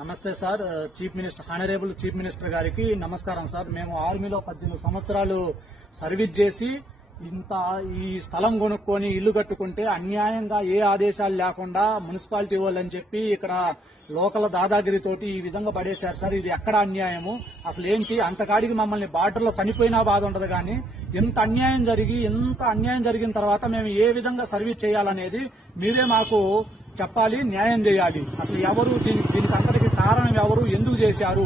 నమస్తే sir. Honourable chief minister గారికి నమస్కారం సార్. మేము ఆర్మీలో 18 సంవత్సరాలు సర్వీస్ చేసి ఈ స్థలం కొనుక్కొని ఇల్లు కట్టుకుంటే అన్యాయంగా ఏ ఆదేశాలు లేకుండా మున్సిపాలిటీ వాళ్ళని చెప్పి ఇక్కడ లోకల్ దాదాగిరితోటి ఈ విధంగా పడేశారు సార్. ఇది ఎక్కడ అన్యాయము? అసలు ఏంటి? అంతకాడికి మమ్మల్ని బార్డర్లో చనిపోయినా బాధ ఉండదు కానీ ఎంత అన్యాయం జరిగిన తర్వాత మేము ఏ విధంగా సర్వీస్ చేయాలనేది మీరే మాకు చెప్పాలి, న్యాయం చేయాలి. అసలు ఎవరు దీనికి అంతటికి కారణం ఎవరు, ఎందుకు చేశారు,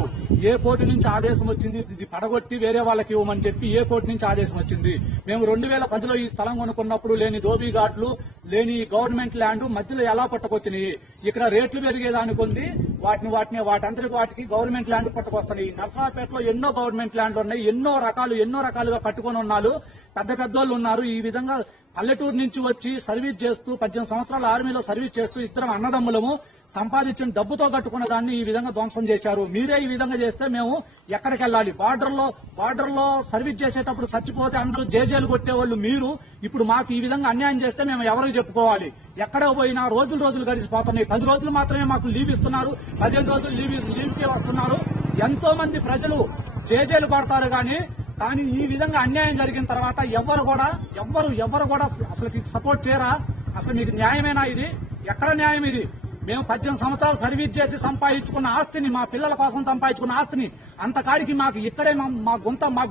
ఏ కోర్టు నుంచి ఆదేశం వచ్చింది, ఇది పడగొట్టి వేరే వాళ్ళకి ఇవ్వమని చెప్పి ఏ కోర్టు నుంచి ఆదేశం వచ్చింది? మేము 2010లో ఈ స్థలం కొనుక్కున్నప్పుడు లేని దోబీ ఘాట్లు, లేని గవర్నమెంట్ ల్యాండ్ మధ్యలో ఎలా పట్టుకొచ్చినాయి? ఇక్కడ రేట్లు పెరిగేదానికి ఉంది, వాటికి గవర్నమెంట్ ల్యాండ్ పట్టుకొస్తున్నాయి. నర్సాపేటలో ఎన్నో గవర్నమెంట్ ల్యాండ్లు ఉన్నాయి, ఎన్నో రకాలుగా పట్టుకొని ఉన్నారు. పెద్దోళ్ళు ఉన్నారు. ఈ విధంగా పల్లెటూరు నుంచి వచ్చి సర్వీస్ చేస్తూ 18 సంవత్సరాల ఆర్మీలో సర్వీస్ చేస్తూ ఇద్దరం అన్నదమ్ములము సంపాదించిన డబ్బుతో కట్టుకున్న దాన్ని ఈ విధంగా ధ్వంసం చేశారు. మీరే ఈ విధంగా చేస్తే మేము ఎక్కడికి వెళ్ళాలి? బార్డర్లో సర్వీస్ చేసేటప్పుడు చచ్చిపోతే అందరూ జేజేలు కొట్టేవాళ్ళు మీరు. ఇప్పుడు మాకు ఈ విధంగా అన్యాయం చేస్తే మేము ఎవరికి చెప్పుకోవాలి? ఎక్కడ పోయినా రోజులు గడిచిపోతున్నాయి. 10 రోజులు మాత్రమే మాకు లీవ్ ఇస్తున్నారు, 15 రోజులు లీవ్కి వస్తున్నారు. ఎంతో మంది ప్రజలు జేజేలు కొడతారు కానీ ఈ విధంగా అన్యాయం జరిగిన తర్వాత ఎవరు కూడా అసలు సపోర్ట్ చేయరా? అసలు మీకు న్యాయమేనా ఇది? ఎక్కడ న్యాయం ఇది? మేము 18 సంవత్సరాలు సర్వీస్ చేసి సంపాదించుకున్న ఆస్తిని, మా పిల్లల కోసం సంపాదించుకున్న ఆస్తిని అంతకాడికి మాకు ఇక్కడే మా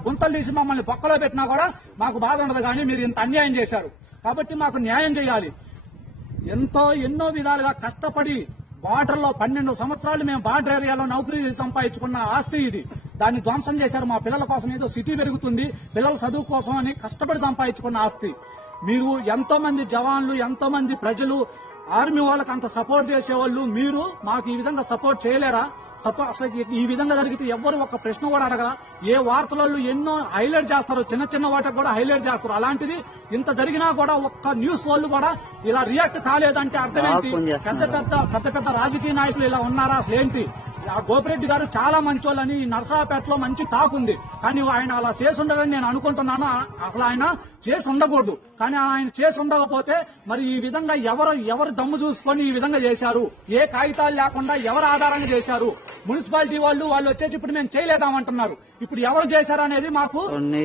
గుంతలు తీసి మమ్మల్ని బొక్కలో పెట్టినా కూడా మాకు బాధ ఉండదు. కానీ మీరు ఇంత అన్యాయం చేశారు కాబట్టి మాకు న్యాయం చేయాలి. ఎన్నో విధాలుగా కష్టపడి బార్డర్లో 12 సంవత్సరాలు మేము బార్డర్ ఏరియాలో నౌకరీ సంపాదించుకున్న ఆస్తి ఇది. దాన్ని ధ్వంసం చేశారు. మా పిల్లల కోసం ఏదో సిటీ పెరుగుతుంది, పిల్లల చదువు కోసం అని కష్టపడి సంపాదించుకున్న ఆస్తి. మీరు ఎంతో మంది జవాన్లు, ఎంతో మంది ప్రజలు, ఆర్మీ వాళ్ళకి అంత సపోర్ట్ చేసేవాళ్ళు మీరు మాకు ఈ విధంగా సపోర్ట్ చేయలేరా? అసలు ఈ విధంగా జరిగితే ఎవ్వరు ఒక ప్రశ్న కూడా అడగరా? ఏ వార్తలలో ఎన్నో హైలైట్ చేస్తారు, చిన్న వాటికి కూడా హైలైట్ చేస్తారు. అలాంటిది ఇంత జరిగినా కూడా ఒక్క న్యూస్ వాళ్ళు కూడా ఇలా రియాక్ట్ కాలేదంటే అర్థం ఏంటి? పెద్ద రాజకీయ నాయకులు ఇలా ఉన్నారా? అసలు ఏంటి? ఆ గోపిరెడ్డి గారు చాలా మంచోళ్ళని నర్సాపేటలో మంచి టాక్ ఉంది. కానీ ఆయన అలా చేసి ఉండదని నేను అనుకుంటున్నాను. అసలు ఆయన చేసి ఉండకూడదు. కానీ ఆయన చేసి ఉండకపోతే మరి ఈ విధంగా ఎవరు దమ్ము చూసుకొని ఈ విధంగా చేశారు? ఏ కాగితాలు లేకుండా ఎవరు ఆధారంగా చేశారు? మున్సిపాలిటీ వాళ్ళు వచ్చేసి ఇప్పుడు మేము చేయలేదామంటున్నారు. ఇప్పుడు ఎవరు చేశారనేది మాకు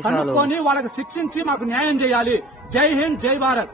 కనుక్కొని వాళ్ళకి శిక్షించి మాకు న్యాయం చేయాలి. జై హింద్, జై భారత్.